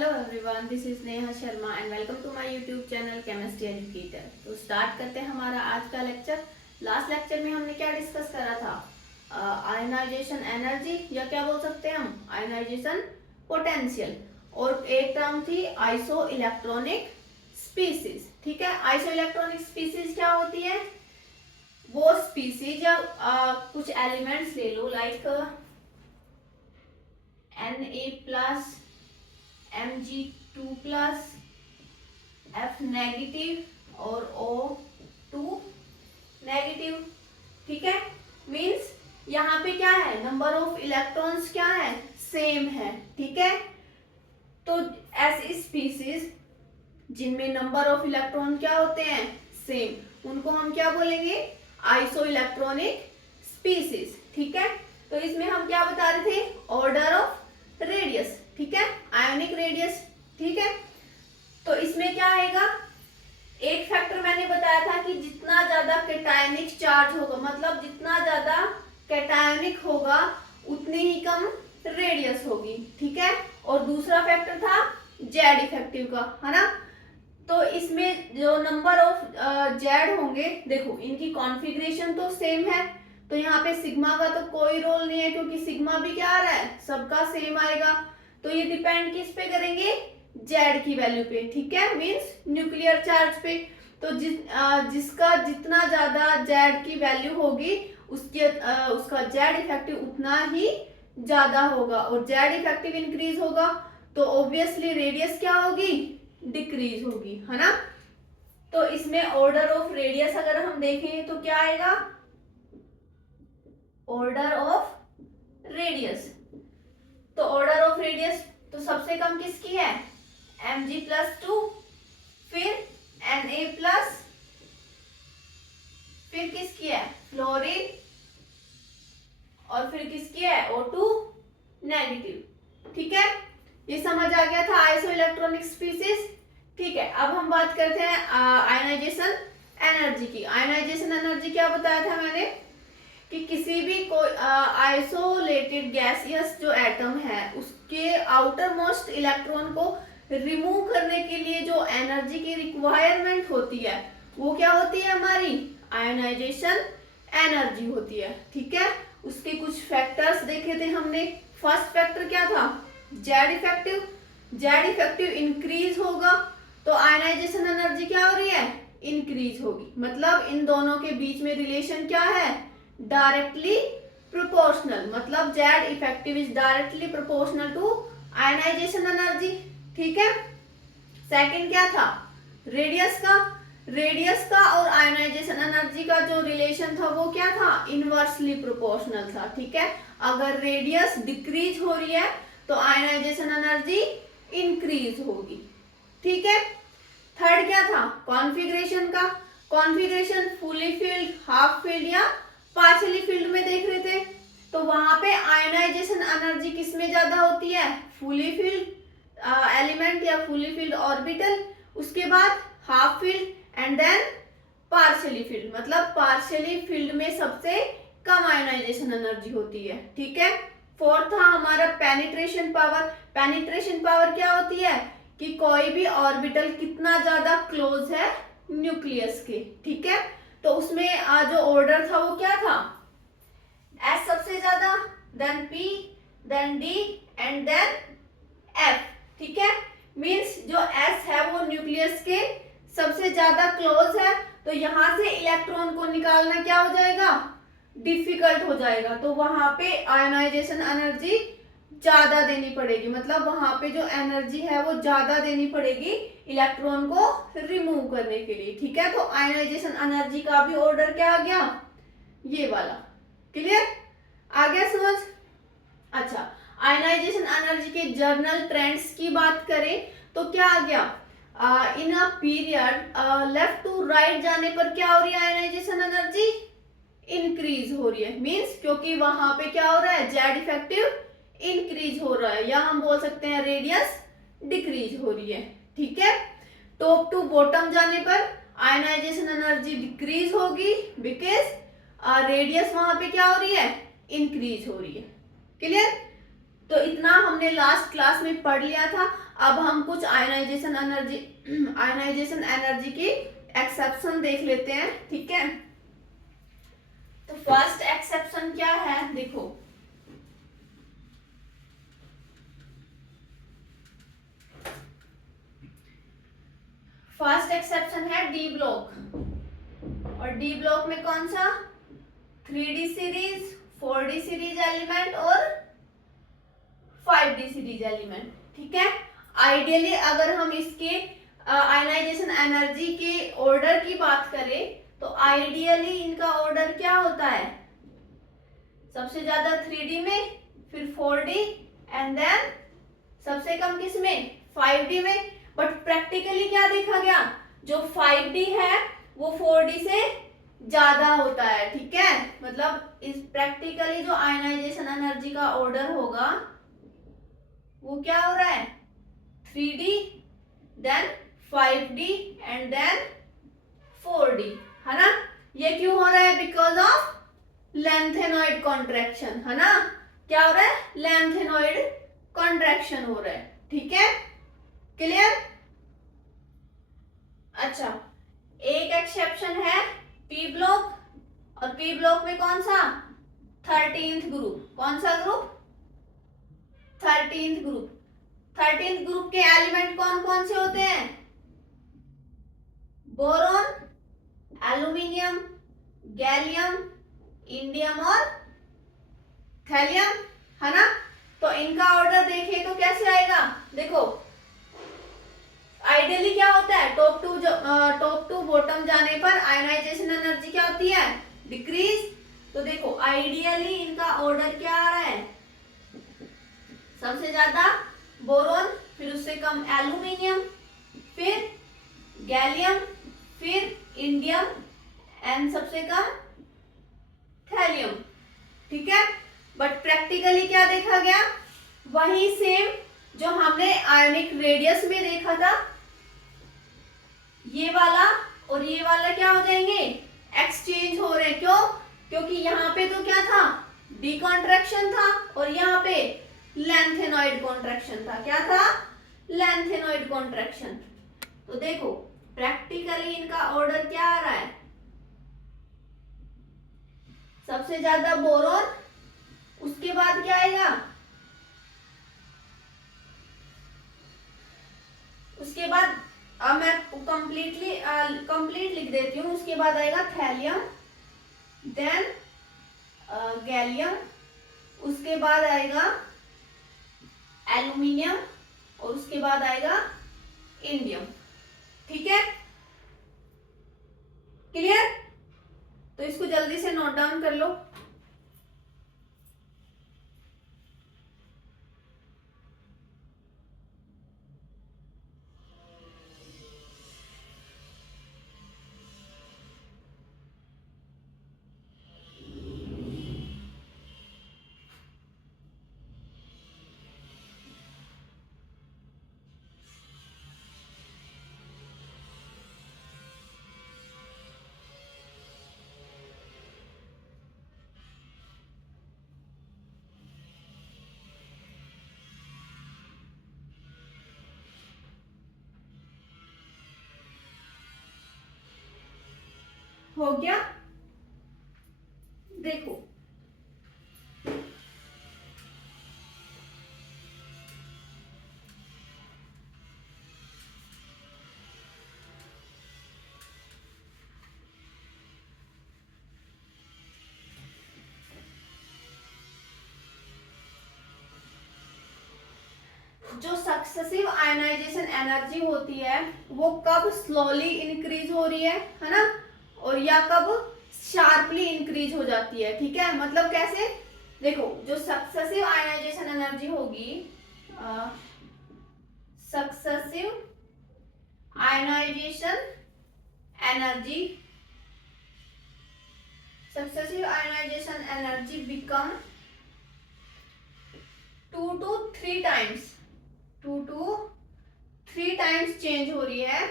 Hello everyone, this is Neha Sharma and welcome to my YouTube channel chemistry educator. तो start करते हैं हमारा आज का लेक्चर। लास्ट लेक्चर में हमने क्या डिस्कस करा था? आयनाइजेशन एनर्जी, या क्या बोल सकते हैं हम, आयनाइजेशन पोटेंशियल। और एक टर्म थी आइसो इलेक्ट्रॉनिक स्पीसीज। ठीक है, आइसो इलेक्ट्रॉनिक स्पीसीज क्या होती है? वो स्पीसीज या कुछ एलिमेंट्स ले लो, like Na+, Mg2+, F negative और O2 नेगेटिव। ठीक है, मीन्स यहाँ पे क्या है, नंबर ऑफ इलेक्ट्रॉन्स क्या है, सेम है। ठीक है, तो ऐसी स्पीसीज जिनमें नंबर ऑफ इलेक्ट्रॉन क्या होते हैं, सेम, उनको हम क्या बोलेंगे, आइसो इलेक्ट्रॉनिक स्पीसीज। ठीक है, तो इसमें हम क्या बता रहे थे, ऑर्डर ऑफ रेडियस। ठीक है, आयोनिक रेडियस। ठीक है, तो इसमें क्या आएगा, एक फैक्टर मैंने बताया था कि जितना ज्यादा कैटायनिक चार्ज होगा, मतलब जितना ज्यादा कैटायनिक होगा उतनी ही कम रेडियस होगी। ठीक है, और दूसरा फैक्टर था जेड इफेक्टिव का, है ना। तो इसमें जो नंबर ऑफ जेड होंगे, देखो इनकी कॉन्फ़िगरेशन तो सेम है, तो यहाँ पे सिग्मा का तो कोई रोल नहीं है, क्योंकि सिग्मा भी क्या आ रहा है, सबका सेम आएगा। तो ये डिपेंड किस पे करेंगे, जेड की वैल्यू पे। ठीक है, मींस न्यूक्लियर चार्ज पे। तो जिसका जितना ज्यादा जेड की वैल्यू होगी उसका जेड इफेक्टिव उतना ही ज्यादा होगा, और जेड इफेक्टिव इंक्रीज होगा तो ऑब्वियसली रेडियस क्या होगी, डिक्रीज होगी, है ना। तो इसमें ऑर्डर ऑफ रेडियस अगर हम देखें तो क्या आएगा, ऑर्डर ऑफ रेडियस। तो ऑर्डर ऑफ रेडियस तो सबसे कम किसकी है, Mg+2, फिर Na+, फिर किसकी है, फ्लोरीन, और फिर किसकी है, O2 नेगेटिव। ठीक है, ये समझ आ गया था आइसो इलेक्ट्रॉनिक स्पीसीज। ठीक है, अब हम बात करते हैं आयनाइजेशन एनर्जी की। आयनाइजेशन एनर्जी क्या बताया था मैंने, कि किसी भी कोई आइसोलेटेड गैसियस जो एटम है उसके आउटर मोस्ट इलेक्ट्रॉन को रिमूव करने के लिए जो एनर्जी की रिक्वायरमेंट होती है वो क्या होती है, हमारी आयनाइजेशन एनर्जी होती है। ठीक है, उसके कुछ फैक्टर्स देखे थे हमने। फर्स्ट फैक्टर क्या था, Z effective. Z effective increase होगा तो आयनाइजेशन एनर्जी क्या हो रही है, इंक्रीज होगी। मतलब इन दोनों के बीच में रिलेशन क्या है, डायरेक्टली प्रोपोर्शनल। मतलब Z effective is directly proportional to ionization energy. ठीक है, सेकंड क्या था, रेडियस का। रेडियस का और आयनाइजेशन एनर्जी का जो रिलेशन था वो क्या था, इनवर्सली प्रोपोर्शनल था। ठीक है, अगर रेडियस डिक्रीज हो रही है तो आयनाइजेशन एनर्जी इंक्रीज होगी। ठीक है, थर्ड क्या था, कॉन्फ़िगरेशन का। Configuration fully field, half field या पार्शियली फील्ड में देख रहे थे, तो वहां पे आयनाइजेशन एनर्जी किसमें ज्यादा होती है, फुली फील्ड एलिमेंट या फुली फील्ड ऑर्बिटल, उसके बाद half filled and then partially filled. मतलब पार्शियली फील्ड में सबसे कम आयनाइजेशन एनर्जी होती है। ठीक है, फोर्थ था हमारा पेनिट्रेशन पावर। पेनिट्रेशन पावर क्या होती है, कि कोई भी ऑर्बिटल कितना ज्यादा क्लोज है न्यूक्लियस के। ठीक है, तो उसमें जो ऑर्डर था वो क्या था, एस सबसे ज्यादा, then p, then d and then f. ठीक है, मींस जो एस है वो न्यूक्लियस के सबसे ज्यादा क्लोज है, तो यहां से इलेक्ट्रॉन को निकालना क्या हो जाएगा, डिफिकल्ट हो जाएगा। तो वहां पे आयनाइजेशन एनर्जी ज्यादा देनी पड़ेगी। मतलब वहां पे जो एनर्जी है वो ज्यादा देनी पड़ेगी इलेक्ट्रॉन को रिमूव करने के लिए। ठीक है, तो आयनाइजेशन एनर्जी का भी ऑर्डर क्या आ गया, ये वाला। क्लियर, आ गया समझ। अच्छा, आयनाइजेशन एनर्जी के जर्नल ट्रेंड्स की बात करें तो क्या आ गया, in a period left to right जाने पर क्या हो रही है, आयनाइजेशन एनर्जी इंक्रीज हो रही है। मींस क्योंकि वहां पे क्या हो रहा है, जेड इफेक्टिव इंक्रीज हो रहा है, या हम बोल सकते हैं रेडियस डिक्रीज हो रही है। ठीक है, टॉप टू बॉटम जाने पर आयनाइजेशन एनर्जी डिक्रीज होगी, बिकॉज रेडियस वहां पे क्या हो रही है, इंक्रीज हो रही है। क्लियर, तो इतना हमने लास्ट क्लास में पढ़ लिया था। अब हम कुछ आयनाइजेशन एनर्जी की एक्सेप्शन देख लेते हैं, ठीक है। तो फर्स्ट एक्सेप्शन क्या है, देखो फर्स्ट एक्सेप्शन है डी ब्लॉक, और डी ब्लॉक में कौन सा, 3D series, 4D series element और 5D सीरीज एलिमेंट, ठीक है। आइडियली अगर हम इसके आयनाइजेशन एनर्जी के ऑर्डर की बात करें तो आइडियली इनका ऑर्डर क्या होता है, सबसे ज्यादा 3D में, फिर 4D एंड देन सबसे कम किस में, 5D में। बट प्रैक्टिकली क्या देखा गया, जो 5D है वो 4D से ज्यादा होता है, ठीक है। मतलब इस प्रैक्टिकली जो आयनाइजेशन एनर्जी का ऑर्डर होगा वो क्या हो रहा है, 3D then 5D and then 4D, है ना। ये क्यों हो रहा है, बिकॉज ऑफ लेंथेनॉइड कॉन्ट्रैक्शन, है ना। क्या हो रहा है, लेंथेनॉइड कॉन्ट्रैक्शन हो रहा है, ठीक है, क्लियर। अच्छा, एक एक्सेप्शन है पी ब्लॉक, और पी ब्लॉक में कौन सा, 13th ग्रुप, कौन सा group, 13th group. 13th group के एलिमेंट कौन कौन से होते हैं, बोरॉन, एल्यूमिनियम, गैलियम, इंडियम और थैलियम, है ना। तो इनका ऑर्डर देखें तो कैसे आएगा, देखो आइडियली क्या होता है, टॉप टू बॉटम जाने पर आयनाइजेशन एनर्जी क्या होती है, डिक्रीज। तो देखो आइडियली इनका ऑर्डर क्या आ रहा है, सबसे ज्यादा बोरॉन, फिर उससे कम एल्यूमिनियम, फिर गैलियम, फिर इंडियम एंड सबसे कम थैलियम, ठीक है। बट प्रैक्टिकली क्या देखा गया, वही सेम जो हमने आयनिक रेडियस में देखा था, ये वाला और ये वाला क्या हो जाएंगे, एक्सचेंज हो रहे हैं। क्यों, क्योंकि यहाँ पे तो क्या था, डीकॉन्ट्रैक्शन था, और यहाँ पे लेंथेनॉइड कॉन्ट्रैक्शन था। क्या था, लेंथेनॉइड कॉन्ट्रैक्शन। तो देखो प्रैक्टिकली इनका ऑर्डर क्या आ रहा है, सबसे ज्यादा बोरॉन, उसके बाद क्या आएगा, उसके बाद अब मैं कंप्लीट लिख देती हूँ, उसके बाद आएगा थैलियम, देन गैलियम, उसके बाद आएगा एल्यूमिनियम, और उसके बाद आएगा इंडियम, ठीक है, क्लियर। तो इसको जल्दी से नोट डाउन कर लो। हो गया, देखो जो सक्सेसिव आयनाइजेशन एनर्जी होती है वो कब स्लोली इंक्रीज हो रही है ना, और या कब शार्पली इंक्रीज हो जाती है, ठीक है। मतलब कैसे, देखो जो सक्सेसिव आयनाइजेशन एनर्जी होगी, successive ionization energy, successive ionization energy become 2 to 3 times, 2 to 3 times change हो रही है,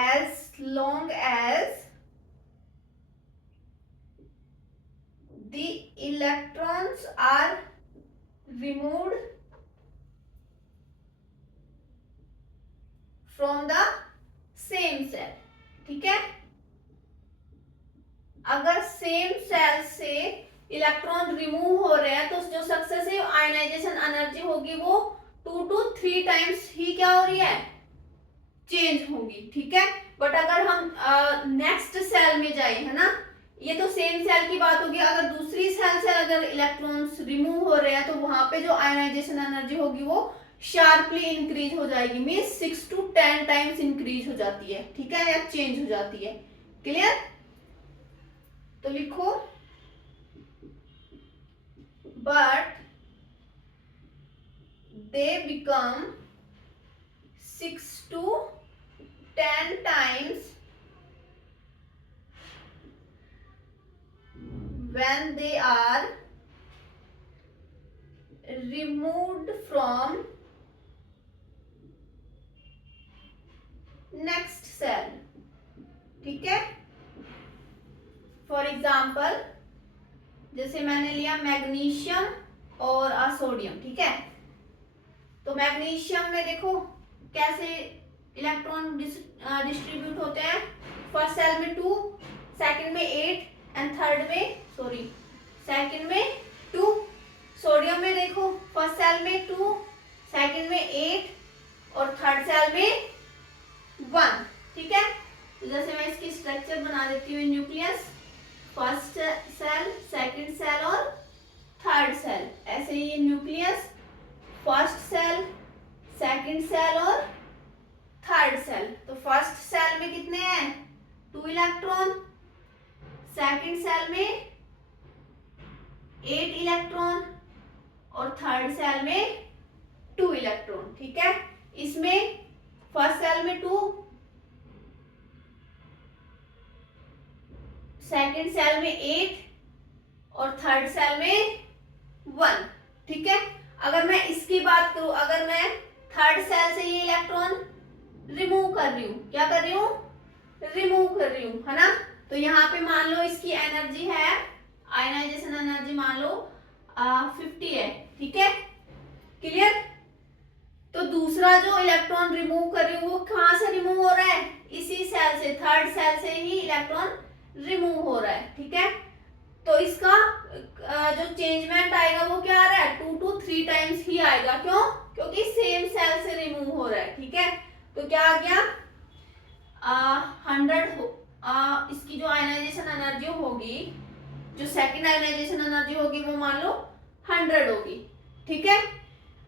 as long as the electrons are removed from the same shell, ठीक है। अगर सेम सेल से इलेक्ट्रॉन रिमूव हो रहे हैं तो जो सक्सेसिव आयनाइजेशन एनर्जी होगी वो 2 to 3 टाइम्स ही क्या हो रही है, चेंज होगी, ठीक है। बट अगर हम नेक्स्ट सेल में जाए, है ना, ये तो सेम सेल की बात होगी, अगर दूसरी सेल से अगर इलेक्ट्रॉन्स रिमूव हो रहे हैं तो वहां पे जो आयनाइजेशन एनर्जी होगी वो शार्पली इंक्रीज हो जाएगी, मींस 6 to 10 टाइम्स इंक्रीज हो जाती है, ठीक है, या चेंज हो जाती है। क्लियर? तो लिखो, but they become 6 to 10 times when they are removed from next cell, ठीक है। फॉर एग्जाम्पल जैसे मैंने लिया मैग्नीशियम और सोडियम, ठीक है। तो मैग्नीशियम में देखो कैसे इलेक्ट्रॉन डिस्ट्रीब्यूट होते हैं, फर्स्ट सेल में 2, सेकंड में 8 एंड थर्ड में सेकंड में 2। सोडियम में देखो फर्स्ट सेल में 2, सेकंड में 8 और थर्ड सेल में 1, ठीक है। तो जैसे मैं इसकी स्ट्रक्चर बना देती हूँ, nucleus, first shell, second shell और थर्ड सेल, ऐसे ही nucleus, first shell, second shell और थर्ड सेल। तो फर्स्ट सेल में कितने हैं, 2 इलेक्ट्रॉन, सेकंड सेल में 8 इलेक्ट्रॉन और थर्ड सेल में 2 इलेक्ट्रॉन, ठीक है। इसमें फर्स्ट सेल में 2, सेकंड सेल में 8 और थर्ड सेल में 1, ठीक है। अगर मैं इसकी बात करूं, अगर मैं थर्ड सेल से ये इलेक्ट्रॉन रिमूव कर रही हूं, क्या कर रही हूं, रिमूव कर रही हूं, है ना। तो यहाँ पे मान लो इसकी एनर्जी है, आयनाइजेशन एनर्जी मान लो 50 है, ठीक है। क्लियर? तो दूसरा जो इलेक्ट्रॉन रिमूव कर रही हूँ वो कहां से रिमूव हो रहा है, इसी सेल से, थर्ड सेल से ही इलेक्ट्रॉन रिमूव हो रहा है, ठीक है। तो इसका जो चेंजमेंट आएगा वो क्या आ रहा है, 2 to 3 टाइम्स ही आएगा। क्यों? क्योंकि सेम सेल से रिमूव हो रहा है, ठीक है। तो क्या आ गया, 100 हो, इसकी जो आयनाइजेशन एनर्जी होगी, जो सेकंड आयनाइजेशन एनर्जी होगी वो मान लो 100 होगी, ठीक है।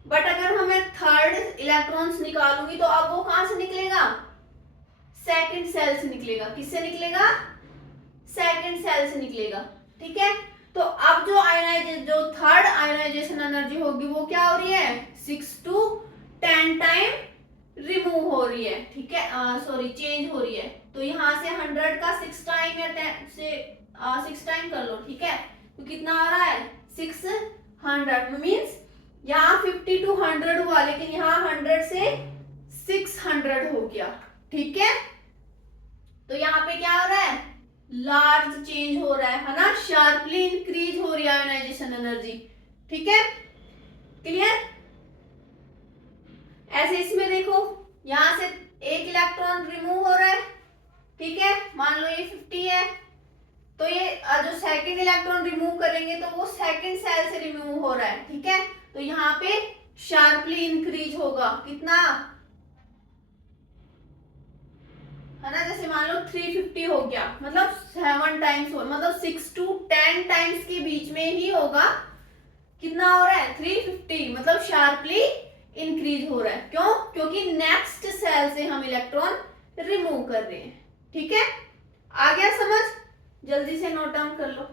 बट अगर हमें थर्ड इलेक्ट्रॉन्स निकालूंगी तो अब वो कहां से निकलेगा, सेकंड सेल से निकलेगा। किससे निकलेगा, सेकंड सेल से निकलेगा, ठीक है। तो अब जो थर्ड आयनाइजेशन एनर्जी होगी वो क्या हो रही है, 6 to 10 टाइम रिमूव हो रही है, ठीक है, सॉरी चेंज हो रही है। तो यहां से 100 का 6 टाइम या 10 से 6 टाइम कर लो, ठीक है। तो कितना आ रहा है, 600, मीन्स यहाँ 50 to 100 हुआ, लेकिन यहाँ 100 से 600 हो गया, ठीक है। तो यहाँ पे क्या हो रहा है, लार्ज चेंज हो रहा है ना, शार्पली इंक्रीज हो रही है आयनाइजेशन एनर्जी, ठीक है। क्लियर? ऐसे इसमें देखो यहां से एक इलेक्ट्रॉन रिमूव हो रहा है, ठीक है, मान लो ये 50 है, तो ये जो सेकंड इलेक्ट्रॉन रिमूव करेंगे तो वो सेकंड सेल से रिमूव हो रहा है, ठीक है। तो यहाँ पे शार्पली इंक्रीज होगा, कितना, है ना, जैसे मान लो 350 हो गया, मतलब 7 टाइम्स हो, मतलब 6 to 10 टाइम्स के बीच में ही होगा। कितना हो रहा है, 350, मतलब शार्पली इंक्रीज हो रहा है। क्यों? क्योंकि नेक्स्ट सेल से हम इलेक्ट्रॉन रिमूव कर रहे हैं, ठीक है। आ गया समझ? जल्दी से नोट डाउन कर लो।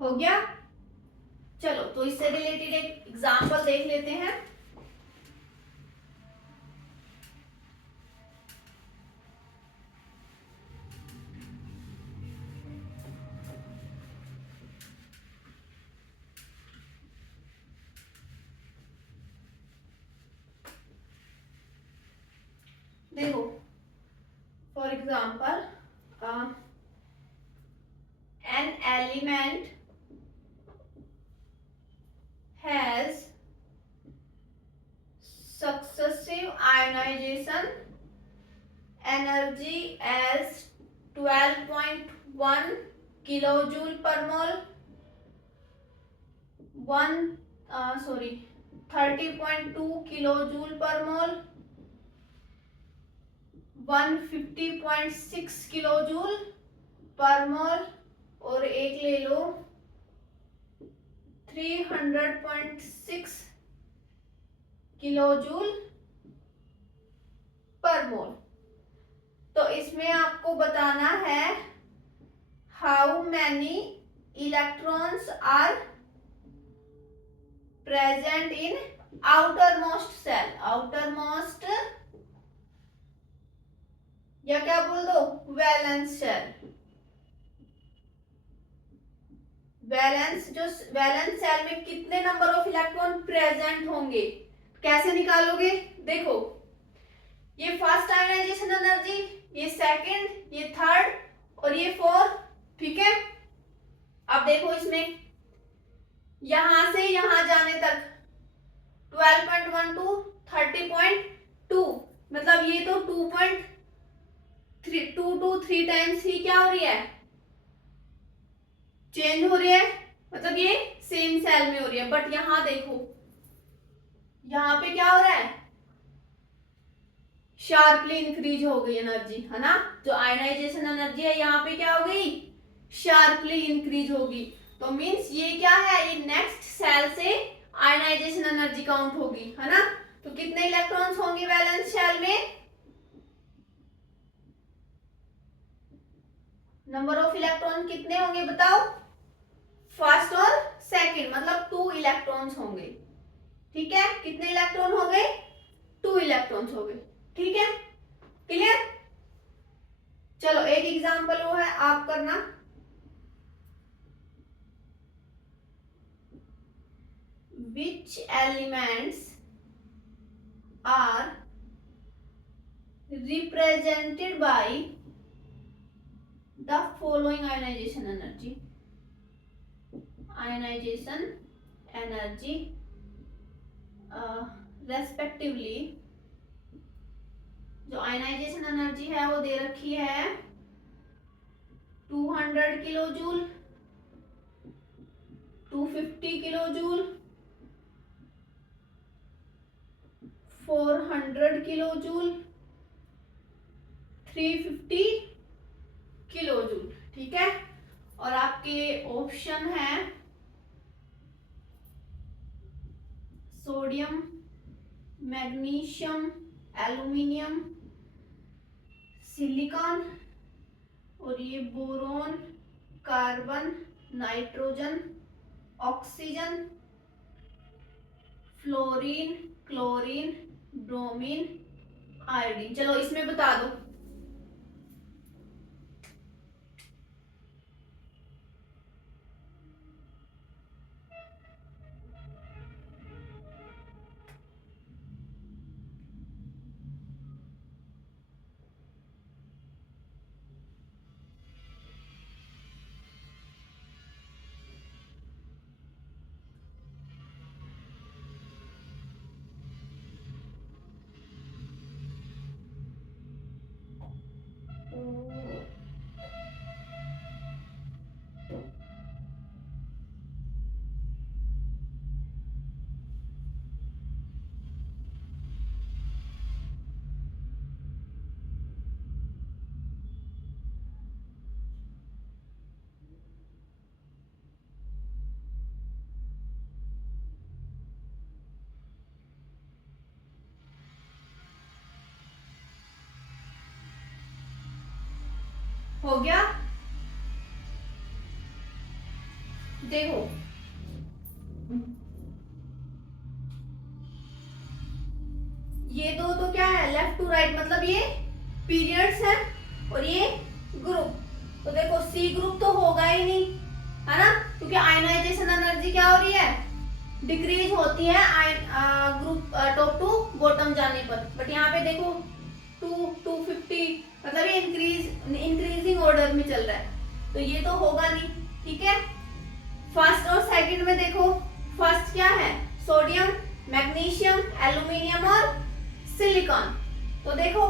हो गया। चलो तो इससे रिलेटेड एक एग्जांपल देख लेते हैं। देखो for example an element has successive ionization energy as 12.1 kilojoule per mole, 30.2 kilojoule per mole, 150.6 kilojoule पर मोल, और एक ले लो 300.6 किलोजूल पर मोल। तो इसमें आपको बताना है how many electrons are present in outermost shell. Outermost या क्या बोल दो, वैलेंस सेल। वैलेंस सेल में कितने नंबर ऑफ इलेक्ट्रॉन प्रेजेंट होंगे, कैसे निकालोगे? देखो ये फर्स्ट आयनाइजेशन एनर्जी, ये सेकंड, ये थर्ड और ये फोर्थ, ठीक है। अब देखो इसमें यहां से यहां जाने तक 12.1 टू 30.2, मतलब ये तो 2.3 2 टू 3 टाइम्स ही क्या हो रही है, चेंज हो रही है, मतलब ये सेम सेल में हो रही है। बट यहां देखो यहां पे क्या हो रहा है, शार्पली इंक्रीज हो गई एनर्जी, है ना। जो आयनाइजेशन एनर्जी है यहाँ पे क्या हो गई, शार्पली इंक्रीज होगी। तो मींस ये क्या है, ये नेक्स्ट सेल से आयनाइजेशन एनर्जी काउंट होगी, है ना। तो कितने इलेक्ट्रॉन्स होंगे वैलेंस शेल में, नंबर ऑफ इलेक्ट्रॉन कितने होंगे बताओ, फर्स्ट और सेकंड मतलब 2 इलेक्ट्रॉन्स होंगे, ठीक है। कितने इलेक्ट्रॉन हो गए, 2 इलेक्ट्रॉन्स हो गए, ठीक है, क्लियर। चलो एक एग्जांपल वो है, आप करना। Which elements are represented by the following ionization energy? Ionization energy respectively, जो आयनाइजेशन एनर्जी है वो दे रखी है 200 kilo joule, 250 kilo joule, 400 kilo joule, 350 kilo joule, ठीक है। और आपके ऑप्शन है सोडियम, मैग्नीशियम, एल्यूमिनियम, सिलिकॉन, और ये boron, carbon, nitrogen, oxygen, fluorine, chlorine, bromine, iodine. चलो इसमें बता दो। हो गया। देखो ये दो तो क्या है, लेफ्ट टू राइट, मतलब ये पीरियड्स है और ये ग्रुप। तो देखो सी ग्रुप तो होगा ही नहीं, है ना, क्योंकि आयनाइजेशन एनर्जी क्या हो रही है, डिक्रीज होती है ग्रुप टॉप टू बॉटम जाने पर। बट यहाँ पे देखो 250, मतलब ये इंक्रीजिंग ऑर्डर में चल रहा है, तो ये तो होगा नहीं। ठीक है, फर्स्ट और सेकंड में देखो, फर्स्ट क्या है, सोडियम, मैग्नीशियम, एल्यूमिनियम और सिलिकॉन। तो देखो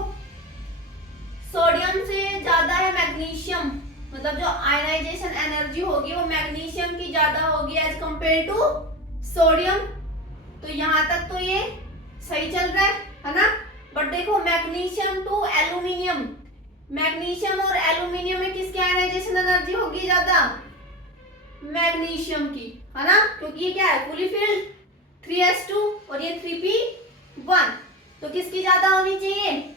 सोडियम से ज्यादा है मैग्नीशियम, मतलब जो आयनाइजेशन एनर्जी होगी वो मैग्नीशियम की ज्यादा होगी एज कंपेयर टू सोडियम। तो यहां तक तो ये सही चल रहा है ना। बट देखो मैग्नीशियम टू एल्यूमिनियम, मैग्नीशियम और एल्यूमिनियम में किसकी आयनाइजेशन एनर्जी होगी ज्यादा, मैग्नीशियम की, है ना, क्योंकि ये क्या है, फुली फिल्ड 3s2 और ये 3p1, तो किसकी ज्यादा होनी चाहिए,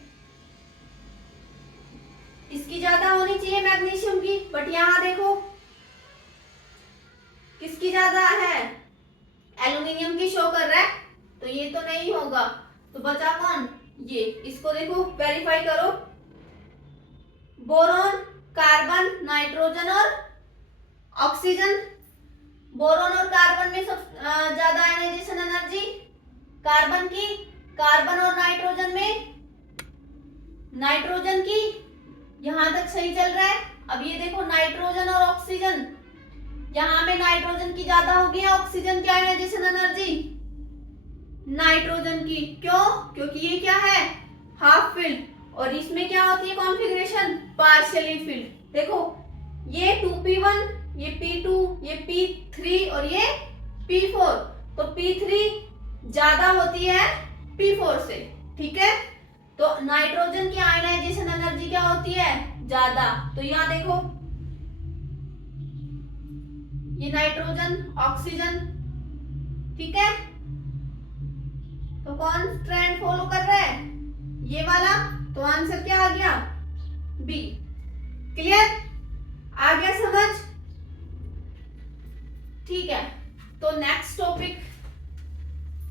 इसकी ज्यादा होनी चाहिए मैग्नीशियम की। बट यहां देखो किसकी ज्यादा है, एल्यूमिनियम की शो कर रहा है, तो ये तो नहीं होगा। तो बचा कौन, ये, इसको देखो वेरीफाई करो, बोरॉन, कार्बन, नाइट्रोजन और ऑक्सीजन। बोरॉन और कार्बन में सब ज्यादा आयनाइजेशन एनर्जी कार्बन की, कार्बन और नाइट्रोजन में नाइट्रोजन की, यहां तक सही चल रहा है। अब ये देखो नाइट्रोजन और ऑक्सीजन, यहां में नाइट्रोजन की ज्यादा होगी ऑक्सीजन की आयनाइजेशन एनर्जी, नाइट्रोजन की। क्यों, क्योंकि ये क्या है, हाफ फिल्ड, और इसमें क्या होती है कॉन्फ़िगरेशन, पार्शियली फिल्ड। देखो ये 2p1, ये p2, ये p3 और ये p4, तो p3 ज्यादा होती है p4 से। ठीक है, तो नाइट्रोजन की आयनाइजेशन एनर्जी क्या होती है, ज्यादा। तो यहां देखो ये नाइट्रोजन, ऑक्सीजन, ठीक है, तो कौन ट्रेंड फॉलो कर रहा है, ये वाला। तो आंसर क्या आ गया, बी। क्लियर, आ गया समझ। ठीक है, तो नेक्स्ट टॉपिक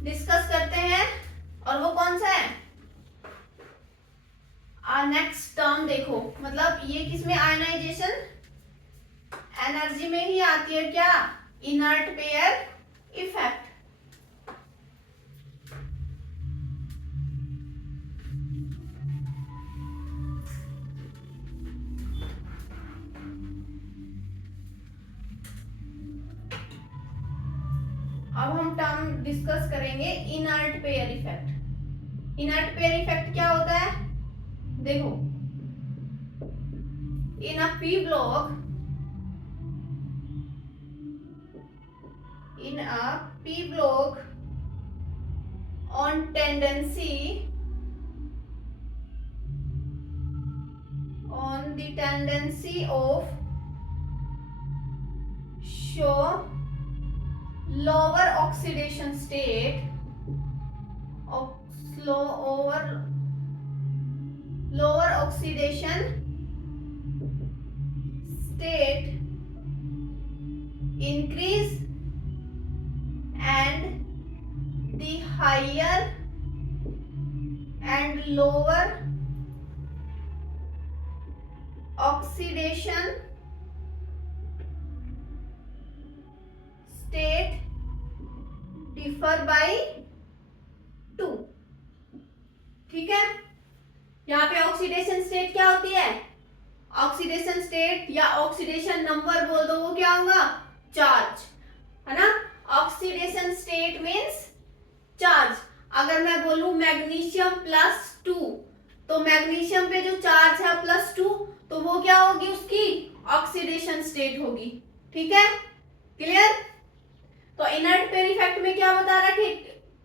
डिस्कस करते हैं, और वो कौन सा है, नेक्स्ट टर्म देखो, मतलब ये किसमें आयनाइजेशन एनर्जी में ही आती है, क्या, इनर्ट पेयर इफेक्ट। अब हम टर्म डिस्कस करेंगे inert pair effect. Inert pair effect क्या होता है, देखो इन अ p block, in a p block on the tendency of show lower oxidation state of lower oxidation state increase and the higher and lower oxidation state differ by 2। ठीक है, यहाँ पे oxidation state क्या होती है, ऑक्सीडेशन स्टेट या oxidation number बोल दो, वो क्या होगा, चार्ज, है ना। Oxidation state means charge. अगर मैं बोलूं मैग्नीशियम +2, तो मैग्नीशियम पे जो चार्ज है +2, तो वो क्या होगी, उसकी ऑक्सीडेशन स्टेट होगी। ठीक है, क्लियर। तो इनर्ट पेयर इफेक्ट में क्या बता रहा है,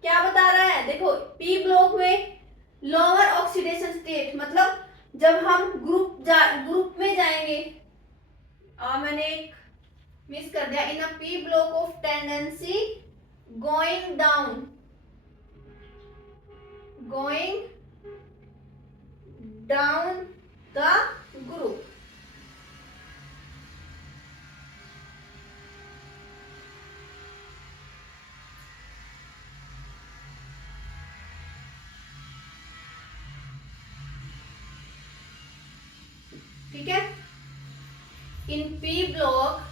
क्या बता रहा है, देखो पी ब्लॉक में लोअर ऑक्सीडेशन स्टेट, मतलब जब हम ग्रुप में जाएंगे, मैंने एक मिस कर दिया, in a p block of tendency going down the group. ठीक है। In p block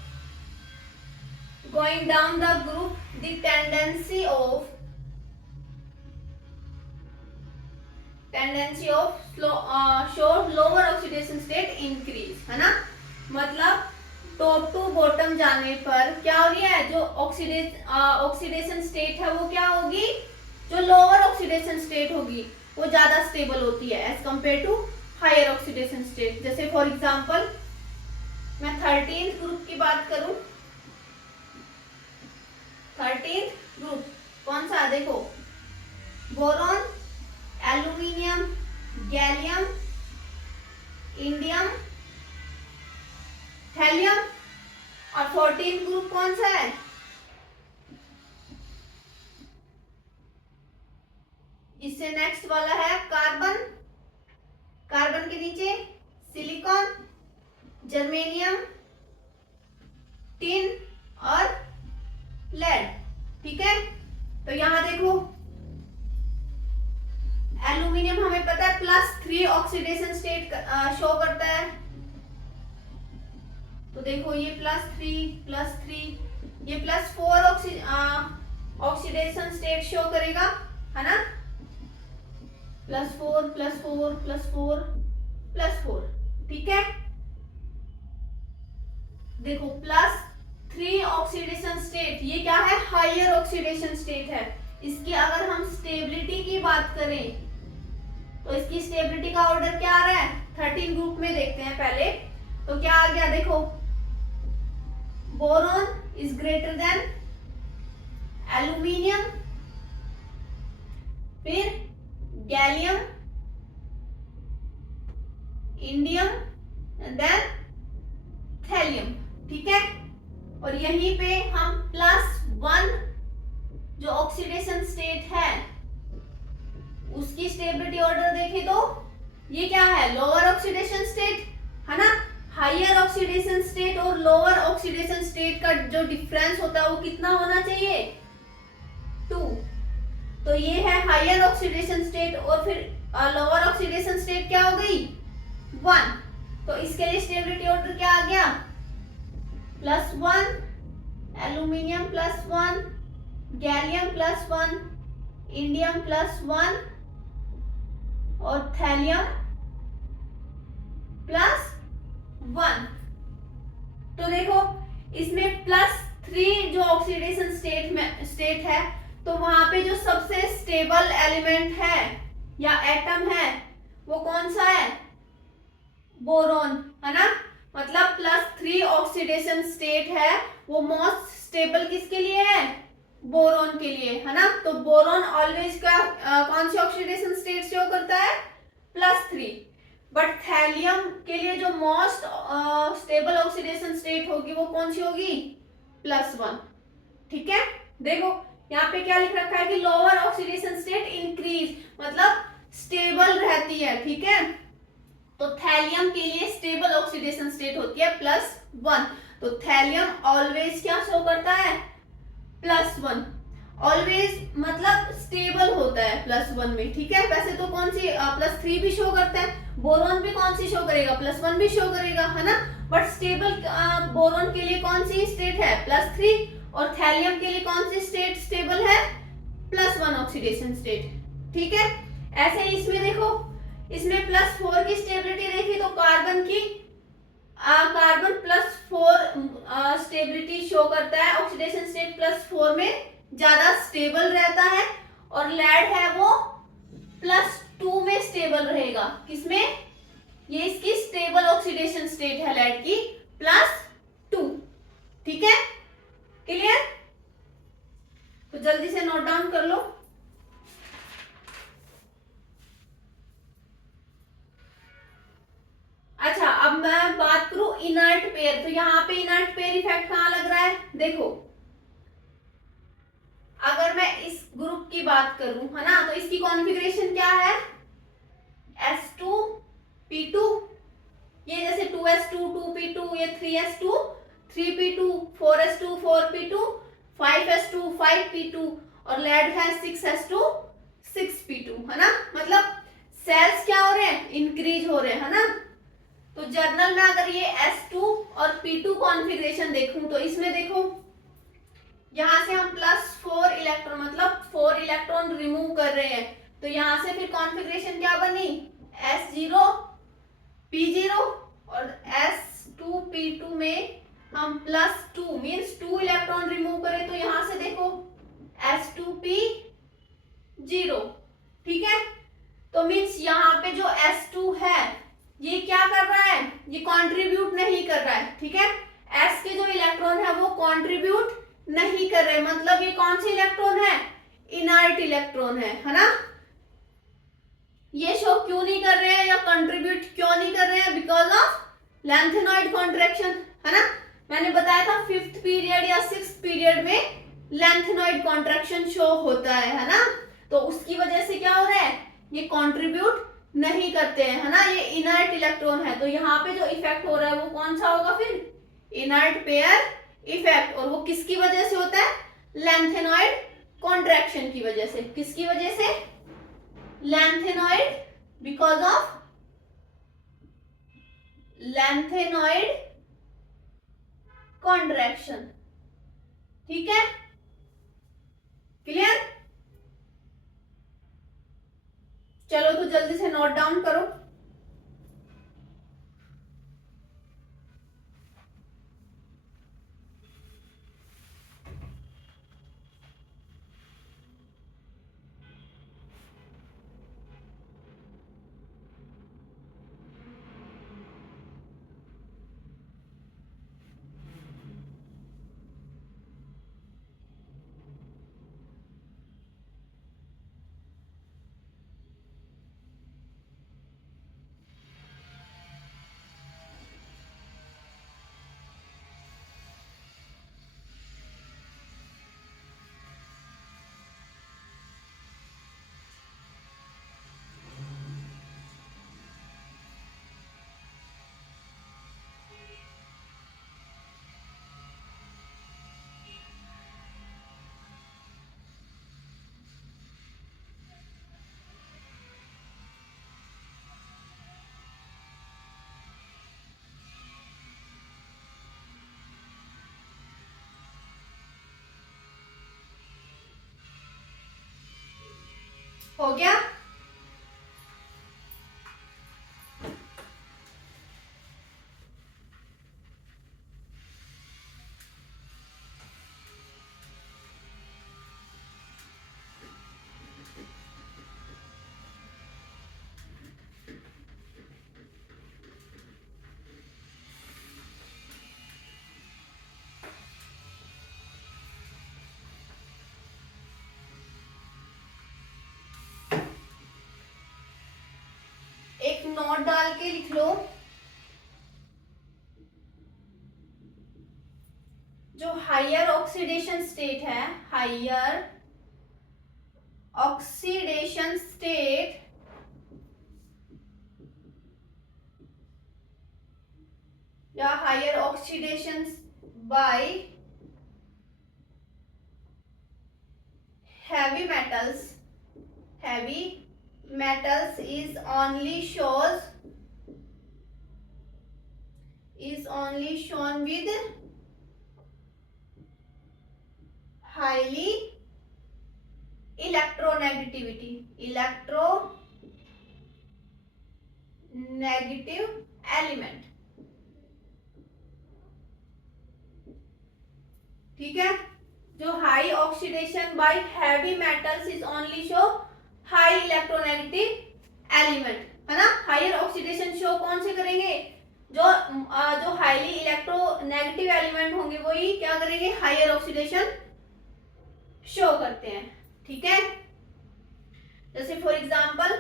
going down the group the tendency of show lower oxidation state increase, है ना। मतलब टॉप टू बॉटम जाने पर क्या हो रही है, जो ऑक्सीडेशन स्टेट है वो क्या होगी, जो लोअर ऑक्सीडेशन स्टेट होगी वो ज्यादा स्टेबल होती है as compare to higher oxidation state. जैसे फॉर एग्जांपल मैं 13th ग्रुप की बात करूं, 13th ग्रुप कौन सा, देखो boron, aluminium, gallium, indium, thallium. और 14th ग्रुप कौन सा है, इससे नेक्स्ट वाला है कार्बन, कार्बन के नीचे सिलिकॉन, जर्मेनियम, टिन और लेड। ठीक है, तो यहां देखो एल्यूमिनियम हमें पता है +3 ऑक्सीडेशन स्टेट शो करता है, तो देखो ये +3 ये +4 ऑक्सीडेशन स्टेट शो करेगा, है ना, +4 ठीक है। देखो +3 ऑक्सीडेशन स्टेट, ये क्या है, हायर ऑक्सीडेशन स्टेट है। इसकी अगर हम स्टेबिलिटी की बात करें तो इसकी स्टेबिलिटी का ऑर्डर क्या आ रहा है, 13 ग्रुप में देखते हैं पहले। तो क्या आ गया, देखो boron is greater than aluminium, फिर गैलियम, इंडियम, देन थैलियम। ठीक है, और यहीं पे हम +1 जो ऑक्सीडेशन स्टेट है उसकी स्टेबिलिटी ऑर्डर देखें तो ये क्या है, लोअर ऑक्सीडेशन स्टेट, है ना। हायर ऑक्सीडेशन स्टेट और लोअर ऑक्सीडेशन स्टेट का जो डिफरेंस होता है वो कितना होना चाहिए, 2। तो ये है हायर ऑक्सीडेशन स्टेट, और फिर लोअर ऑक्सीडेशन स्टेट क्या हो गई, 1। तो इसके लिए स्टेबिलिटी ऑर्डर क्या आ गया, +1, एल्यूमिनियम +1, गैलियम +1, इंडियम +1 और थैलियम +1। तो देखो इसमें +3 जो ऑक्सीडेशन स्टेट है, तो वहां पे जो सबसे स्टेबल एलिमेंट है या एटम है वो कौन सा है, बोरॉन, है ना। मतलब +3 ऑक्सीडेशन स्टेट है वो मोस्ट स्टेबल किसके लिए है, बोरॉन के लिए, है ना। तो बोरॉन ऑलवेज का कौन सी ऑक्सीडेशन स्टेट शो करता है, +3। बट थैलियम के लिए जो मोस्ट स्टेबल ऑक्सीडेशन स्टेट होगी वो कौन सी होगी, +1। ठीक है, देखो यहाँ पे क्या लिख रखा है कि लोअर ऑक्सीडेशन स्टेट इंक्रीज, मतलब स्टेबल रहती है। ठीक है, तो थैलियम के लिए स्टेबल ऑक्सीडेशन स्टेट होती है +1। तो थैलियम ऑलवेज क्या शो करता है, +1। ऑलवेज मतलब स्टेबल होता है +1 में। ठीक है, वैसे तो कौन सी +3 भी शो करता है, बोरॉन भी कौन सी शो करेगा, +1 भी शो करेगा, है ना। बट स्टेबल बोरॉन के लिए कौन सी स्टेट है, +3, और थैलियम के लिए कौन सी स्टेट स्टेबल है, +1 ऑक्सीडेशन स्टेट। ठीक है, ऐसे ही इसमें देखो, इसमें +4 की स्टेबिलिटी देखी तो कार्बन की कार्बन +4 स्टेबिलिटी शो करता है, ऑक्सीडेशन स्टेट +4 में ज्यादा स्टेबल रहता है, और लेड है वो +2 में स्टेबल रहेगा। किसमें, ये इसकी स्टेबल ऑक्सीडेशन स्टेट है लेड की +2। ठीक है, क्लियर। तो जल्दी से नोट डाउन कर लो। अच्छा, अब मैं बात करूं इनर्ट पेयर, तो यहाँ पे इनर्ट पेयर इफेक्ट कहाँ लग रहा है, देखो अगर मैं इस ग्रुप की बात करूं, है ना, तो इसकी कॉन्फ़िगरेशन क्या है, S2P2, ये जैसे 2S2 2P2, ये 3S2 3P2, 4S2 4P2, 5S2 5P2, और लेड है 6S2 6P2, है ना। मतलब सेल्स क्या हो रहे हैं, इंक्रीज हो रहे हैं, है ना। तो जर्नल में अगर ये S2 और P2 कॉन्फ़िगरेशन देखूं तो इसमें देखो यहां से हम +4 इलेक्ट्रॉन मतलब 4 इलेक्ट्रॉन रिमूव कर रहे हैं, तो यहां से फिर कॉन्फ़िगरेशन क्या बनी, S0 P0 और S2 P2 में हम +2 मीन्स 2 इलेक्ट्रॉन रिमूव करें, तो यहां से देखो S2 P0, ठीक है। तो मीन्स यहाँ पे जो S2 है ये क्या कर रहा है, ये कंट्रीब्यूट नहीं कर रहा है, ठीक है। S के जो इलेक्ट्रॉन है वो कंट्रीब्यूट नहीं कर रहे, मतलब ये कौन से इलेक्ट्रॉन है, इनर्ट इलेक्ट्रॉन है ना। ये शो क्यों नहीं कर रहे हैं या कंट्रीब्यूट क्यों नहीं कर रहे हैं, बिकॉज ऑफ लैंथेनॉइड कॉन्ट्रैक्शन, है ना। मैंने बताया था 5th पीरियड या 6th पीरियड में लैंथेनॉइड कॉन्ट्रैक्शन शो होता है ना। तो उसकी वजह से क्या हो रहा है, ये कंट्रीब्यूट नहीं करते हैं, है ना। ये इनर्ट इलेक्ट्रॉन है, तो यहाँ पे जो इफेक्ट हो रहा है वो कौन सा होगा फिर, इनर्ट पेयर इफेक्ट। और वो किसकी वजह से होता है, लैंथेनॉइड कॉन्ट्रैक्शन की वजह से। किसकी वजह से, lanthanoid, because of lanthanoid contraction, ठीक है, क्लियर। चलो तो जल्दी से नोट डाउन करो। हो गया, एक नोट डाल के लिख लो, जो हायर ऑक्सीडेशन स्टेट है, हायर ऑक्सीडेशन स्टेट या higher oxidation by heavy metals is only shown with highly electronegative element, ठीक है। जो high oxidation bye heavy metals is only show high electronegative element, है ना। हायर ऑक्सीडेशन शो कौन से करेंगे, जो हाईली इलेक्ट्रोनेगेटिव एलिमेंट होंगे वही क्या करेंगे, हायर ऑक्सीडेशन शो करते हैं, ठीक है। जैसे फॉर एग्जांपल,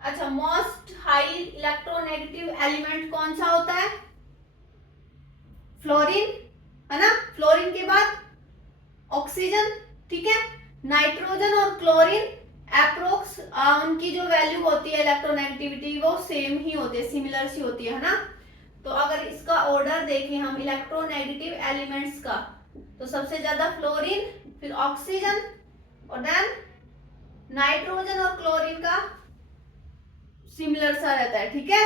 अच्छा, मोस्ट हाई इलेक्ट्रोनेगेटिव एलिमेंट कौन सा होता है, फ्लोरीन, है ना। फ्लोरीन के बाद ऑक्सीजन, ठीक है। नाइट्रोजन और क्लोरीन अप्रोक्स उनकी जो वैल्यू होती है इलेक्ट्रोनेगेटिविटी वो सेम ही होती है, सिमिलर सी होती है ना। तो अगर इसका ऑर्डर देखें हम इलेक्ट्रोनेगेटिव एलिमेंट्स का, तो सबसे ज्यादा फ्लोरीन, फिर ऑक्सीजन और देन नाइट्रोजन और क्लोरीन का सिमिलर सा रहता है, ठीक है।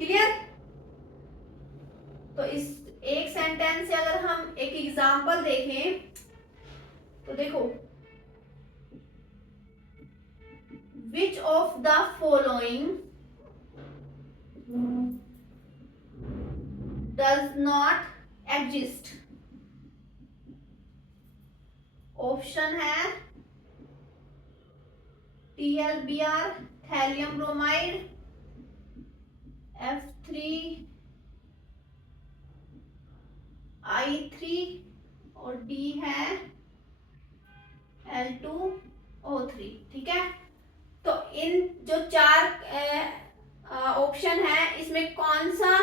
क्लियर? तो इस एक सेंटेंस से अगर हम एक एग्जांपल देखें तो देखो, which of the following does not exist. Option है TLBr, थैलियम ब्रोमाइड, F3I3 और D है L2O3। ठीक है, तो इन जो चार ऑप्शन है इसमें कौन सा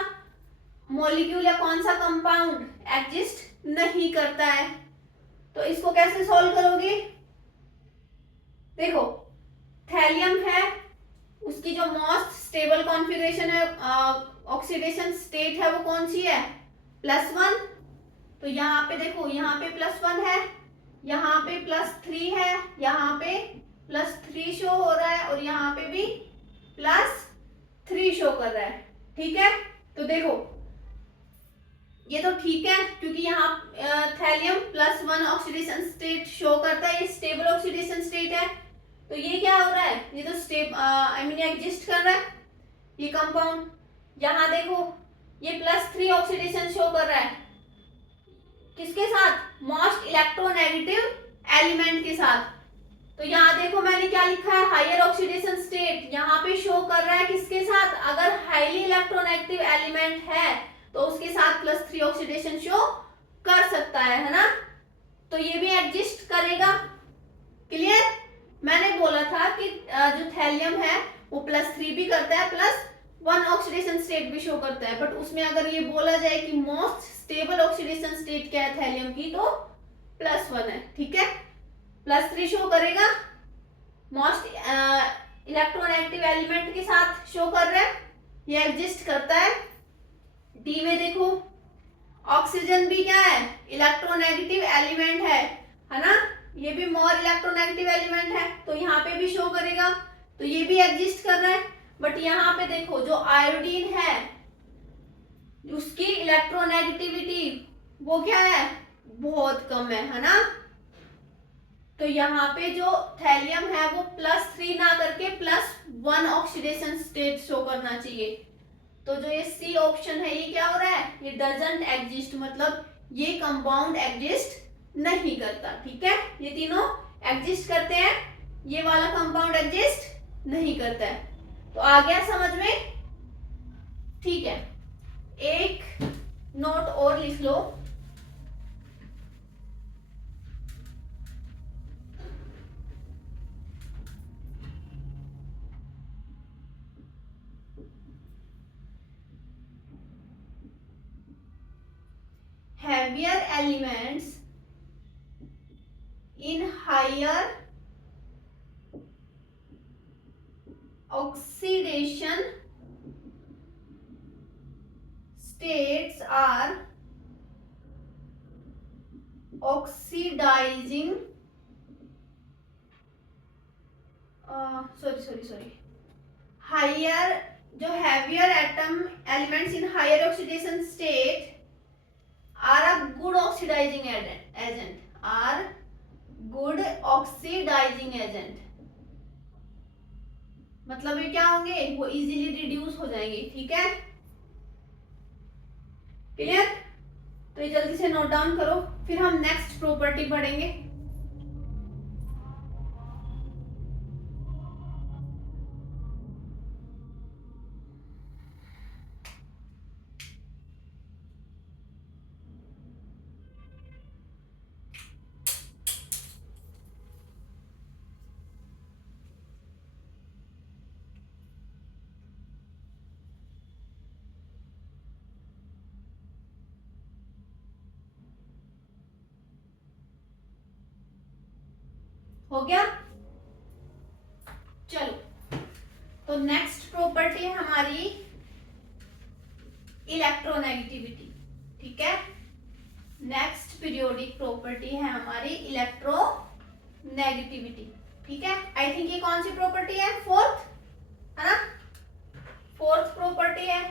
मॉलिक्यूल या कौन सा कंपाउंड एग्जिस्ट नहीं करता है? तो इसको कैसे सॉल्व करोगे? देखो, थैलियम है, उसकी जो मोस्ट स्टेबल कॉन्फ़िगरेशन है, ऑक्सीडेशन स्टेट है, वो कौन सी है? +1। तो यहाँ पे देखो, यहाँ पे +1 है, यहाँ पे +3 है, यहाँ पे +3 शो हो रहा है और यहाँ पे भी +3 शो कर रहा है। ठीक है, तो देखो ये तो ठीक है क्योंकि यहाँ थैलियम +1 ऑक्सीडेशन स्टेट शो करता है, ये स्टेबल ऑक्सीडेशन स्टेट है। तो ये क्या हो रहा है? ये तो आई मीन एग्जिस्ट कर रहा है ये कंपाउंड। यहाँ देखो ये +3 ऑक्सीडेशन शो कर रहा है, किसके साथ? मोस्ट इलेक्ट्रोनेगेटिव एलिमेंट के साथ। तो यहाँ देखो मैंने क्या लिखा है, हायर ऑक्सीडेशन स्टेट यहाँ पे शो कर रहा है किसके साथ? अगर हाईली इलेक्ट्रोनेगेटिव एलिमेंट है तो उसके साथ +3 ऑक्सीडेशन शो कर सकता है ना? तो ये भी एग्जिस्ट करेगा। क्लियर? मैंने बोला था कि जो थैलियम है वो +3 भी करता है, +1 ऑक्सीडेशन स्टेट भी शो करता है, बट उसमें अगर ये बोला जाए कि मोस्ट स्टेबल ऑक्सीडेशन स्टेट क्या है थैलियम की, तो +1 है। ठीक है, +3 शो करेगा, मोस्ट इलेक्ट्रोनेगेटिव एलिमेंट के साथ शो कर रहा है, ये एग्जिस्ट करता है। डी में देखो, ऑक्सीजन भी क्या है? इलेक्ट्रोनेगेटिव एलिमेंट है ना? ये भी मोर इलेक्ट्रोनेगेटिव एलिमेंट है, तो यहाँ पे भी शो करेगा, तो ये भी एग्जिस्ट कर रहा है। बट यहाँ पे देखो जो आयोडीन है उसकी इलेक्ट्रोनेगेटिविटी वो क्या है? बहुत कम है ना? तो यहाँ पे जो थैलियम है वो +3 ना करके +1 ऑक्सीडेशन स्टेट शो करना चाहिए। तो जो ये सी ऑप्शन है ये क्या हो रहा है? ये डजंट एग्जिस्ट, मतलब ये कंपाउंड एग्जिस्ट नहीं करता। ठीक है, ये तीनों एग्जिस्ट करते हैं, ये वाला कंपाउंड एग्जिस्ट नहीं करता है। तो आ गया समझ में? ठीक है, एक नोट और लिख लो, heavier elements in higher oxidation states are oxidizing higher जो heavier elements in higher oxidation state are a good oxidizing agent, are good oxidizing agent, मतलब ये क्या होंगे? वो इजीली रिड्यूस हो जाएंगे। ठीक है, क्लियर? तो ये जल्दी से नोट डाउन करो, फिर हम नेक्स्ट प्रॉपर्टी पढ़ेंगे। हो गया? चलो, तो नेक्स्ट प्रॉपर्टी है हमारी इलेक्ट्रोनेगेटिविटी। ठीक है, नेक्स्ट पीरियोडिक प्रॉपर्टी है हमारी इलेक्ट्रोनेगेटिविटी। ठीक है, आई थिंक ये कौन सी प्रॉपर्टी है? फोर्थ है ना? फोर्थ प्रॉपर्टी है।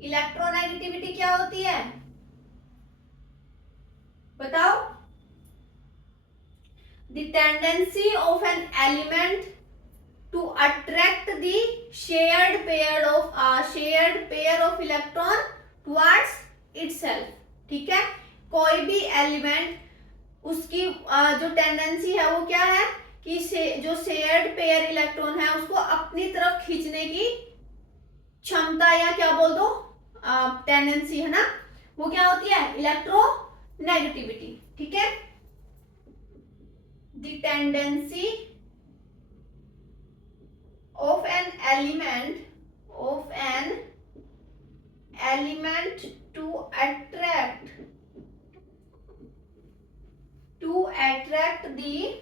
इलेक्ट्रोनेगेटिविटी क्या होती है बताओ? The tendency of an element to attract the shared pair of electron towards itself. ठीक है, कोई भी एलिमेंट उसकी जो टेंडेंसी है वो क्या है कि जो शेयर्ड पेयर इलेक्ट्रॉन है उसको अपनी तरफ खींचने की क्षमता या क्या बोल दो टेंडेंसी है ना, वो क्या होती है? इलेक्ट्रोनेगेटिविटी। ठीक है, the tendency of an element to attract the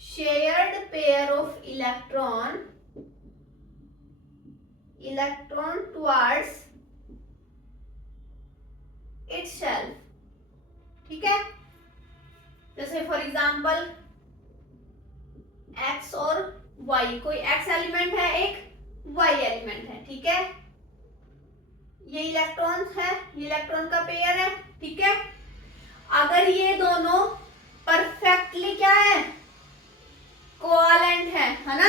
shared pair of electron towards itself। ठीक है, जैसे फॉर एग्जांपल x और y, कोई x एलिमेंट है एक y एलिमेंट है। ठीक है, ये इलेक्ट्रॉन है, ये इलेक्ट्रॉन का पेयर है। ठीक है, अगर ये दोनों परफेक्टली क्या है? कोवैलेंट है ना,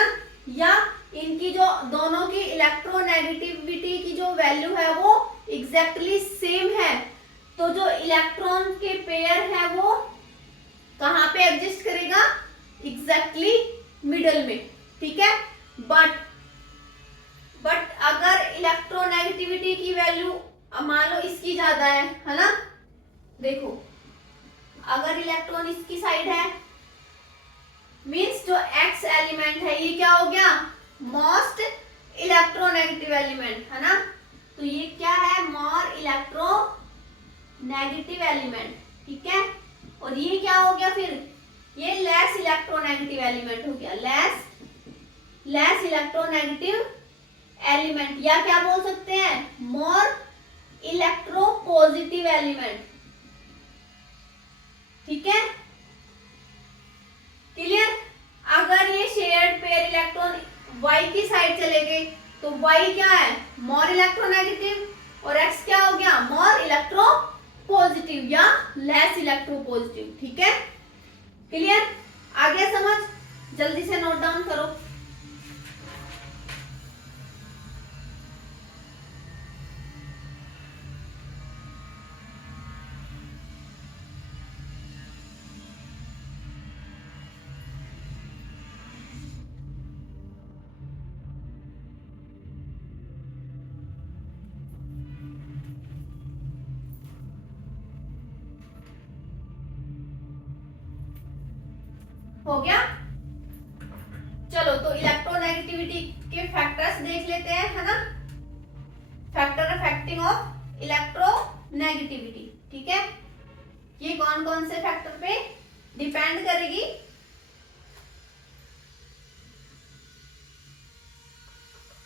या इनकी जो दोनों की इलेक्ट्रोनेगेटिविटी की जो वैल्यू है वो एग्जैक्टली सेम है, तो जो इलेक्ट्रॉन के पेयर है वो कहां पे एग्जिस्ट करेगा? एग्जैक्टली मिडल में। ठीक है, बट अगर इलेक्ट्रोनेगेटिविटी की वैल्यू मान लो इसकी ज्यादा है ना, देखो अगर इलेक्ट्रॉन इसकी साइड है मींस जो x एलिमेंट है ये क्या हो गया? मोस्ट इलेक्ट्रोनेगेटिव एलिमेंट है ना, तो ये क्या है? More electronegative element. ठीक है, और ये क्या हो गया फिर? ये लेस इलेक्ट्रोनेगेटिव एलिमेंट हो गया, लेस इलेक्ट्रोनेगेटिव एलिमेंट, या क्या बोल सकते हैं? More electropositive element. ठीक है, क्लियर? अगर ये शेयर्ड पेयर इलेक्ट्रॉन y की साइड चले गए तो y क्या है? मोर इलेक्ट्रोनेगेटिव, और x क्या हो गया? मोर इलेक्ट्रोपॉजिटिव या लेस इलेक्ट्रोपॉजिटिव। ठीक है, क्लियर? आगे समझ, जल्दी से नोट डाउन करो। हो गया? चलो तो इलेक्ट्रोनेगेटिविटी के फैक्टर्स देख लेते हैं, है ना? Factor affecting of electronegativity. ठीक है, ये कौन कौन से फैक्टर पे डिपेंड करेगी?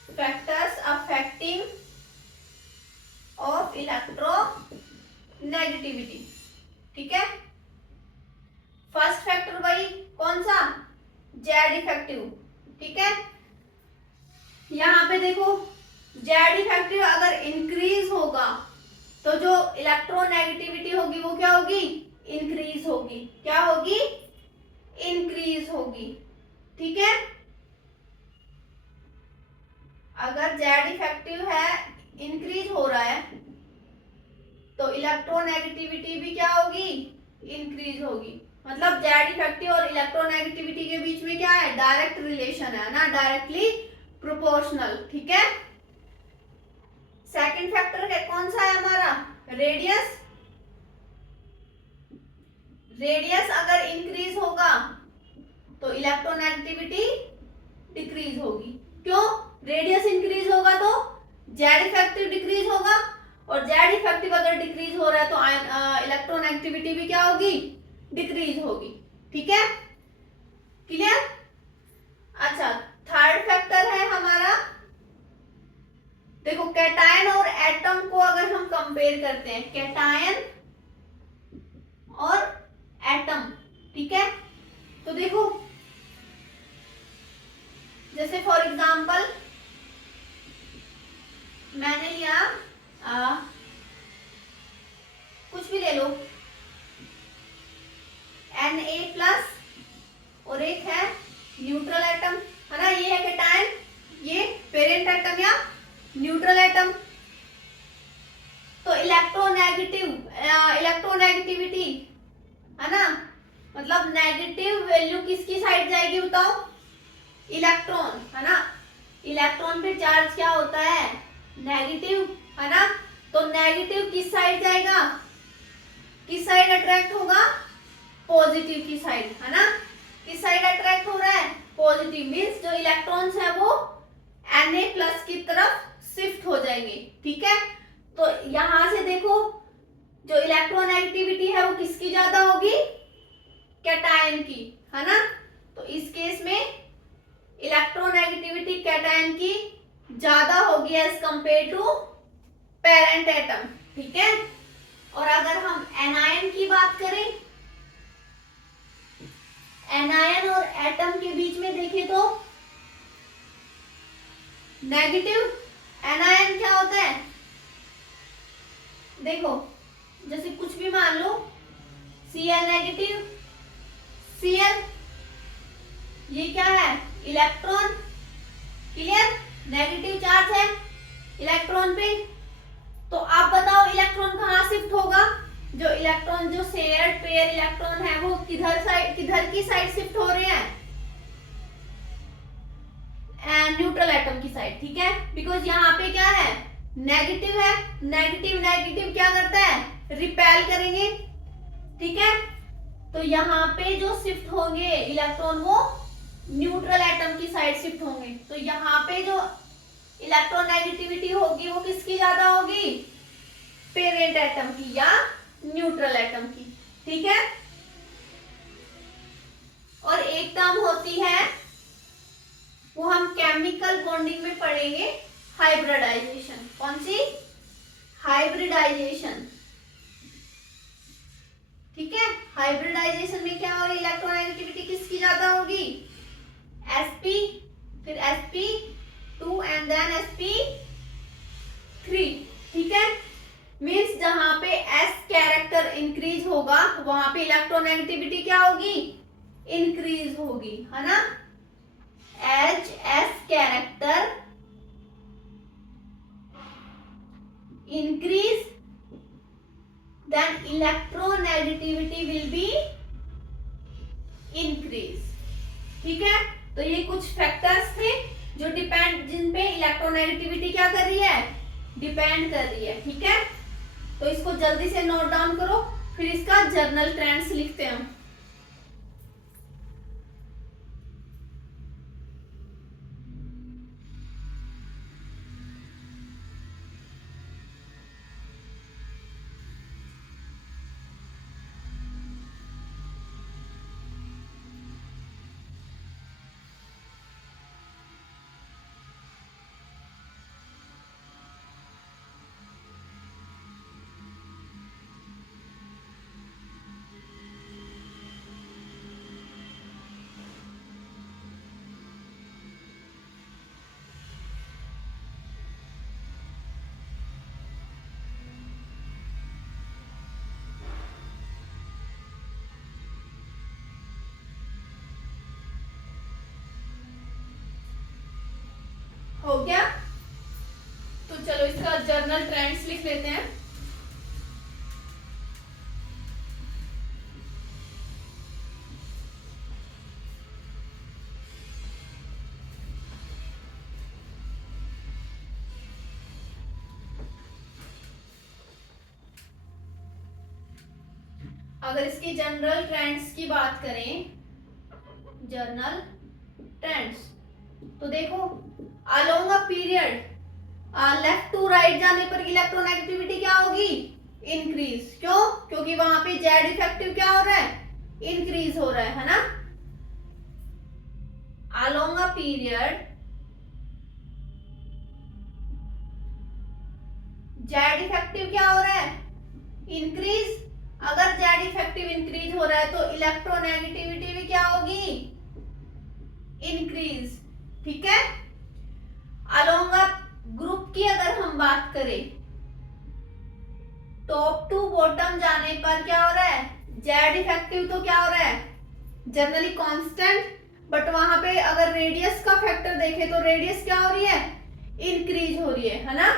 Factors affecting of electronegativity. ठीक है, फर्स्ट फैक्टर भाई कौन सा? Z effective. ठीक है, यहां पे देखो जेड इफेक्टिव अगर इंक्रीज होगा तो जो इलेक्ट्रोनेगेटिविटी होगी वो क्या होगी? इंक्रीज होगी। क्या होगी? इंक्रीज होगी। ठीक है, अगर जेड इफेक्टिव है, इंक्रीज हो रहा है, तो इलेक्ट्रोनेगेटिविटी भी क्या होगी? इंक्रीज होगी। मतलब जेड इफेक्टिव और इलेक्ट्रोनेगेटिविटी के बीच में क्या है? डायरेक्ट रिलेशन है ना, डायरेक्टली प्रोपोर्शनल। ठीक है, सेकंड फैक्टर कौन सा है हमारा? रेडियस। रेडियस अगर इंक्रीज होगा तो इलेक्ट्रोनेगेटिविटी डिक्रीज होगी। क्यों? रेडियस इंक्रीज होगा तो जेड इफेक्टिव डिक्रीज होगा, और जेड इफेक्टिव अगर डिक्रीज हो रहा है तो इलेक्ट्रोनेगेटिविटी भी क्या होगी? डिक्रीज होगी। ठीक है, क्लियर? अच्छा, थर्ड फैक्टर है हमारा, देखो कैटायन और एटम को अगर हम कंपेयर करते हैं, कैटायन और एटम। ठीक है, तो देखो जैसे फॉर एग्जांपल मैं लिया कुछ भी ले लो, Na+ और एक है न्यूट्रल एटम, है ना, ये है कैटायन, ये पेरेंट एटम या न्यूट्रल एटम। तो इलेक्ट्रोनेगेटिविटी है ना, मतलब नेगेटिव वैल्यू किसकी साइड जाएगी बताओ, इलेक्ट्रॉन, है ना। इलेक्ट्रॉन पे चार्ज क्या होता है, नेगेटिव, है ना। तो नेगेटिव किस साइड जाएगा, किस साइड अट्रैक्ट होगा, पॉजिटिव की साइड, है ना। किस साइड अट्रैक्ट हो रहा है, पॉजिटिव, मींस जो इलेक्ट्रॉन्स है वो Na+ की तरफ शिफ्ट हो जाएंगे, ठीक है। तो यहां से देखो जो इलेक्ट्रोनेगेटिविटी है वो किसकी ज्यादा होगी, कैटायन की, है ना। तो इस केस में इलेक्ट्रोनेगेटिविटी कैटायन की ज्यादा होगी as compare to parent atom, ठीक है। और अगर हम एनायन की बात करें, एनायन और एटम के बीच में देखें तो नेगेटिव एनायन क्या होता है, देखो जैसे कुछ भी मान लो, Cl नेगेटिव, Cl ये क्या है, इलेक्ट्रॉन, क्लियर, नेगेटिव चार्ज है इलेक्ट्रॉन पे। तो आप बताओ इलेक्ट्रॉन कहाँ शिफ्ट होगा, जो इलेक्ट्रॉन जो शेयर्ड पेयर इलेक्ट्रॉन है वो किधर की साइड शिफ्ट हो रहे हैं, न्यूट्रल एटम की साइड, ठीक है। बिकॉज यहाँ पे क्या है, नेगेटिव है, नेगेटिव क्या करता है, रिपेल करेंगे, ठीक है। तो यहाँ पे जो शिफ्ट होंगे इलेक्ट्रॉन वो न्यूट्रल एटम की साइड शिफ्ट होंगे। तो यहाँ पे जो इलेक्ट्रोनेगेटिविटी होगी वो किसकी ज्यादा होगी, पेरेंट एटम की या न्यूट्रल एटम की, ठीक है। और एक टर्म होती है वो हम केमिकल बॉन्डिंग में पढ़ेंगे, हाइब्रिडाइजेशन। कौन सी, हाइब्रिडाइजेशन, ठीक है। हाइब्रिडाइजेशन में क्या होगी, इलेक्ट्रोनेगेटिविटी किसकी ज्यादा होगी, sp, फिर sp2 एंड देन sp3, ठीक है। मींस जहां पे s कैरेक्टर इंक्रीज होगा वहां पे इलेक्ट्रोनेगेटिविटी क्या होगी, इंक्रीज होगी, है ना। H s character increase then electronegativity will be increase, ठीक है। तो ये कुछ फैक्टर्स थे जो जिन पे इलेक्ट्रोनेगेटिविटी क्या कर रही है, डिपेंड कर रही है, ठीक है। तो इसको जल्दी से नोट डाउन करो, फिर इसका जर्नल ट्रेंड्स लिखते हैं हम। हो गया, तो चलो इसका जर्नल ट्रेंड्स लिख लेते हैं। अगर इसकी जनरल ट्रेंड्स की बात करें, जर्नल ट्रेंड्स, तो देखो along a period left to right जाने पर इलेक्ट्रोनेगेटिविटी क्या होगी, इंक्रीज। क्यों, क्योंकि वहां पे जेड इफेक्टिव क्या हो रहा है, इंक्रीज हो रहा है ना। Along a period Z effective क्या हो रहा है, इंक्रीज। अगर जेड इफेक्टिव इंक्रीज हो रहा है तो इलेक्ट्रोनेगेटिविटी भी क्या होगी, इंक्रीज, ठीक है। अलोंग अ ग्रुप ग्रुप की अगर हम बात करें, टॉप टू बॉटम जाने पर क्या हो रहा है, जेड इफेक्टिव तो क्या हो रहा है, जनरली कांस्टेंट, बट वहां पे अगर रेडियस का फैक्टर देखें तो रेडियस क्या हो रही है, इंक्रीज हो रही है ना।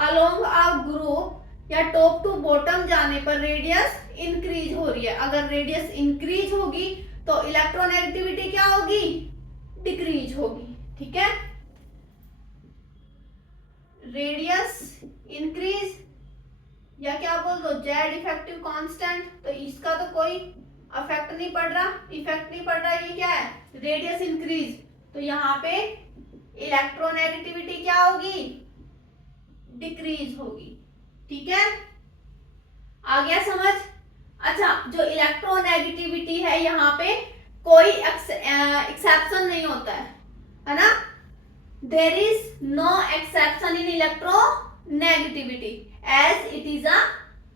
अलोंग अ ग्रुप या टॉप टू बॉटम जाने पर रेडियस इंक्रीज हो रही है। अगर रेडियस इंक्रीज होगी तो इलेक्ट्रोनेगेटिविटी क्या होगी, डिक्रीज होगी। ठीक है, रेडियस इंक्रीज या क्या बोल दो, जेड इफेक्टिव कांस्टेंट, तो इसका तो कोई इफेक्ट नहीं पड़ रहा, ये क्या है, रेडियस इंक्रीज, तो यहाँ पे इलेक्ट्रोनेगेटिविटी क्या होगी, डिक्रीज होगी। ठीक है, आ गया समझ। अच्छा, जो इलेक्ट्रोनेगेटिविटी है यहाँ पे कोई एक्सेप्शन नहीं होता है ना, there is no exception in electronegativity as it is a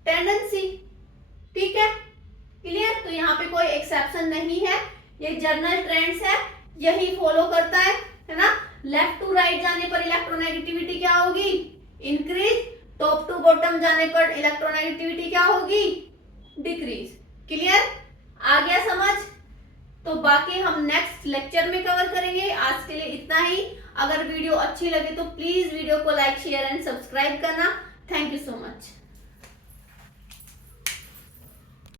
tendency. ठीक है, क्लियर। तो यहाँ पे कोई एक्सेप्शन नहीं है, ये जनरल ट्रेंड्स है, यही फॉलो करता है ना। लेफ्ट टू राइट जाने पर इलेक्ट्रोनेगेटिविटी क्या होगी, इंक्रीज, टॉप टू बॉटम जाने पर इलेक्ट्रोनेगेटिविटी क्या होगी, डिक्रीज। क्लियर, आ गया समझ। तो बाकी हम नेक्स्ट लेक्चर में कवर करेंगे। आज के लिए इतना ही। अगर वीडियो अच्छी लगे तो प्लीज वीडियो को लाइक, शेयर एंड सब्सक्राइब करना। Thank you so much.